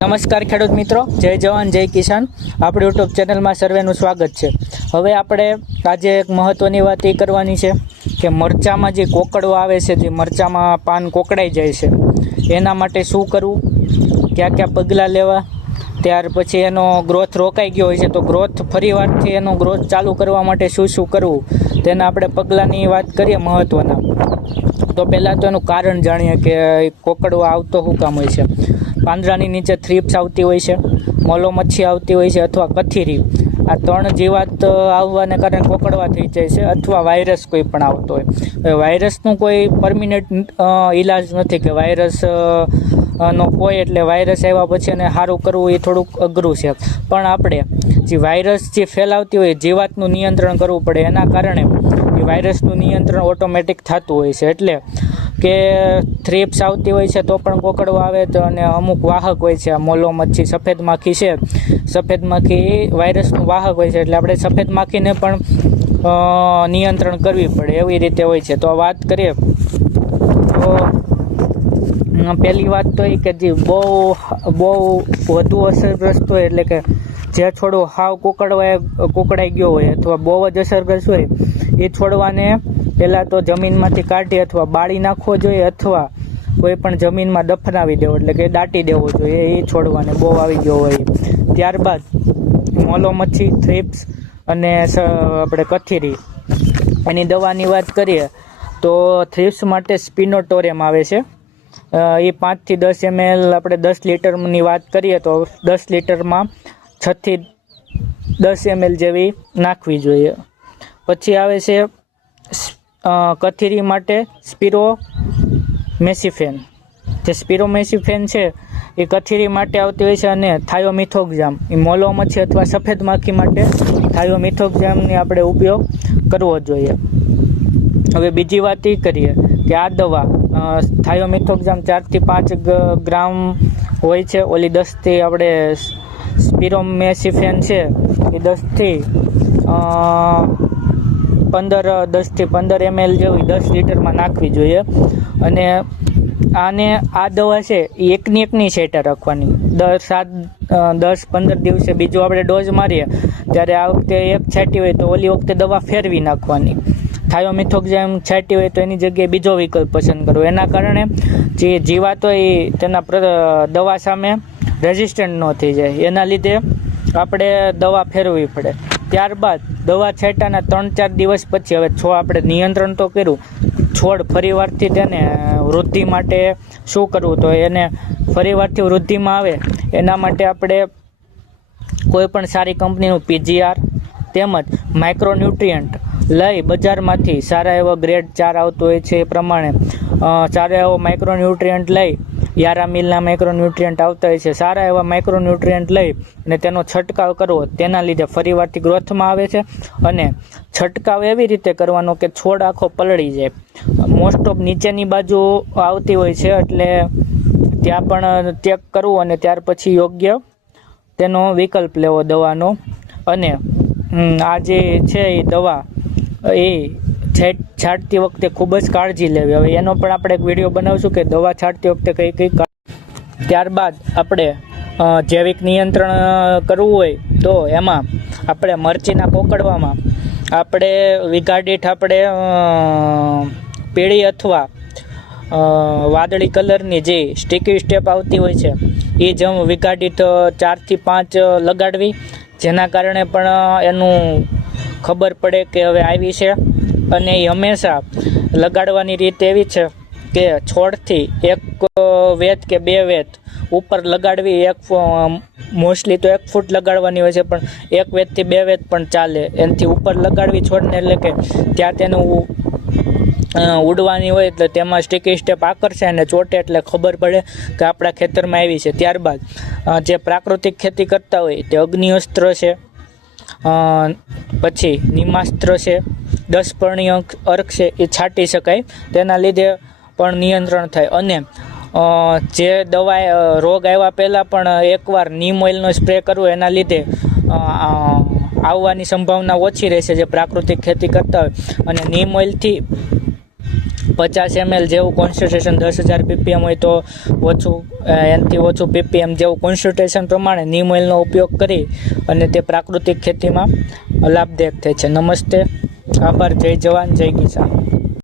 નમસ્કાર ખેડૂત મિત્રો, જય જવાન જય કિસાન. આપણી યુટ્યુબ ચેનલમાં સર્વેનું સ્વાગત છે. હવે આપણે આજે એક મહત્ત્વની વાત એ કરવાની છે કે મરચામાં જે કોકડો આવે છે, જે મરચામાં પાન કોકડાઈ જાય છે, એના માટે શું કરવું, કયા કયા પગલાં લેવા, ત્યાર પછી એનો ગ્રોથ રોકાઈ ગયો હોય છે તો ગ્રોથ ફરીવારથી એનો ગ્રોથ ચાલુ કરવા માટે શું શું કરવું, તેના આપણે પગલાંની વાત કરીએ મહત્ત્વના. તો પહેલાં તો એનું કારણ જાણીએ કે કોકડો આવતો શું કામ હોય છે. પાંદડાની નીચે થ્રીપ્સ આવતી હોય છે, મોલો મચ્છી આવતી હોય છે, અથવા કથીરી. આ ત્રણ જીવાત આવવાને કારણે કોકડવા થઈ જાય છે, અથવા વાયરસ કોઈ પણ આવતો હોય. વાયરસનું કોઈ પરમિનન્ટ ઈલાજ નથી કે વાયરસ નો કોઈ, એટલે વાયરસ આવ્યા પછી એને સારું કરવું એ થોડુંક અઘરું છે. પણ આપણે જે વાયરસ જે ફેલાવતી હોય જીવાતનું નિયંત્રણ કરવું પડે. એના કારણે એ વાયરસનું નિયંત્રણ ઓટોમેટિક થતું હોય છે. એટલે કે થ્રીપ્સ આવતી હોય છે તો પણ કોકડવા આવે તો, અને અમુક વાહક હોય છે, આ મોલો મચ્છી, સફેદ માખી છે, સફેદ માખી વાયરસનું વાહક હોય છે. એટલે આપણે સફેદ માખીને પણ નિયંત્રણ કરવી પડે, એવી રીતે હોય છે. તો વાત કરીએ તો પહેલી વાત તો એ કે જે બહુ વધુ અસરગ્રસ્ત હોય, એટલે કે જે છોડવો હાવ કોકડાઈ ગયો હોય અથવા બહુ જ અસરગ્રસ્ત હોય, એ છોડવાને પહેલાં તો જમીનમાંથી કાઢી અથવા બાળી નાખવો જોઈએ, અથવા કોઈ પણ જમીનમાં દફનાવી દેવો, એટલે કે દાટી દેવો જોઈએ એ છોડવાને બહુ આવી ગયો હોય. ત્યારબાદ મોલો મચ્છી, થ્રીપ્સ અને આપણે કથીરી, એની દવાની વાત કરીએ તો થ્રીપ્સ માટે સ્પિનોટોરિયમ આવે છે. એ 5 થી 10 ml આપણે 10 લીટરની વાત કરીએ તો 10 લીટરમાં 6 થી 10 ml જેવી નાખવી જોઈએ. પછી આવે છે કથીરી માટે સ્પિરોમેસિફેન. જે સ્પિરોમેસિફેન છે એ કથીરી માટે આવતી હોય છે, અને થાયોમિથોક્ઝામ એ મોલો મચ્છી અથવા સફેદ માખી માટે થાયોમિથોક્ઝામની આપણે ઉપયોગ કરવો જોઈએ. હવે બીજી વાત એ કરીએ કે આ દવા થાયોમિથોક્ઝામ 4 થી 5 ગ્રામ હોય છે. ઓલી 10 થી આપણે સ્પિરોમેસિફેન છે એ 10 થી 15 ml જેવી 10 લીટરમાં નાખવી જોઈએ. અને આ દવા છે એ એકની સેટા રાખવાની. 10-15 દિવસે બીજો આપણે ડોઝ મારીએ ત્યારે આ વખતે એક છાંટી હોય તો ઓલી વખતે દવા ફેરવી નાખવાની. થાયોમિથોક્ઝામ છાંટી હોય તો એની જગ્યાએ બીજો વિકલ્પ પસંદ કરવો. એના કારણે જે જીવાત હોય એ તેના દવા સામે રેઝિસ્ટન્ટ ન થઈ જાય, એના લીધે આપણે દવા ફેરવવી પડે. ત્યારબાદ દવા છાંટાના 3-4 દિવસ પછી, હવે આપણે નિયંત્રણ તો કર્યું, છોડ ફરીવારથી તેને વૃદ્ધિ માટે શું કરવું, તો એને ફરીવારથી વૃદ્ધિમાં આવે એના માટે આપણે કોઈ પણ સારી કંપનીનું PGR તેમજ માઇક્રોન્યુટ્રિયન્ટ લઈ બજારમાંથી સારા એવા ગ્રેડ 4 આવતો હોય છે એ પ્રમાણે સારા એવો માઇક્રોન્યુટ્રિયન્ટ લઈ, યારામિલના માઇક્રોન્યુટ્રિયન્ટ આવતા હોય છે, સારા એવા માઇક્રોન્યુટ્રિયન્ટ લઈ અને તેનો છંટકાવ કરવો. તેના લીધે ફરીવારથી ગ્રોથમાં આવે છે. અને છંટકાવ એવી રીતે કરવાનો કે છોડ આખો પલળી જાય. મોસ્ટ ઓફ નીચેની બાજુ આવતી હોય છે, એટલે ત્યાં પણ ચેક કરવું અને ત્યાર પછી યોગ્ય તેનો વિકલ્પ લેવો દવાનો. અને આ જે છે એ દવા એ છાંટતી વખતે ખૂબ જ કાળજી લેવી. હવે એનો પણ આપણે એક વિડીયો બનાવશું કે દવા છાંટતી વખતે કઈ ત્યારબાદ આપણે જૈવિક નિયંત્રણ કરવું હોય તો એમાં આપણે મરચીના કોકડવામાં આપણે વીઘા દીઠ આપણે પીળી અથવા વાદળી કલરની જે સ્ટીકી સ્ટેપ આવતી હોય છે એ જ વીઘા દીઠ 4 થી 5 લગાડવી, જેના કારણે પણ એનું ખબર પડે કે હવે આવી છે. અને એ હંમેશા લગાડવાની રીત એવી છે કે છોડથી 1 વેત કે 2 વેત ઉપર લગાડવી. મોસ્ટલી તો 1 ફૂટ લગાડવાની હોય છે, પણ 1 વેતથી 2 વેત પણ ચાલે. એનાથી ઉપર લગાડવી છોડને, એટલે કે ત્યાં તેનું ઉડવાની હોય એટલે તેમાં સ્ટીકી સ્ટેપ આકર્ષે અને ચોટે એટલે ખબર પડે કે આપણા ખેતરમાં આવી છે. ત્યારબાદ જે પ્રાકૃતિક ખેતી કરતા હોય તે અગ્નિઅસ્ત્ર છે, પછી નિમાસ્ત્ર છે, 10 પર્ણી અર્ક છે, એ છાંટી શકાય. તેના લીધે પણ નિયંત્રણ થાય. અને જે દવા રોગ આવ્યા પહેલાં પણ એકવાર નીમ ઓઇલનો સ્પ્રે કરવો, એના લીધે આવવાની સંભાવના ઓછી રહેશે જે પ્રાકૃતિક ખેતી કરતા હોય. અને નીમ ઓઇલથી 50 ml જેવું કોન્સન્ટ્રેશન 10,000 ppm હોય તો ઓછું, એનાથી ઓછું ppm જેવું કોન્સન્ટ્રેશન પ્રમાણે નીમ ઓઇલનો ઉપયોગ કરી અને તે પ્રાકૃતિક ખેતીમાં લાભદાયક થાય છે. નમસ્તે, આભાર. જય જવાન જય કિસાન.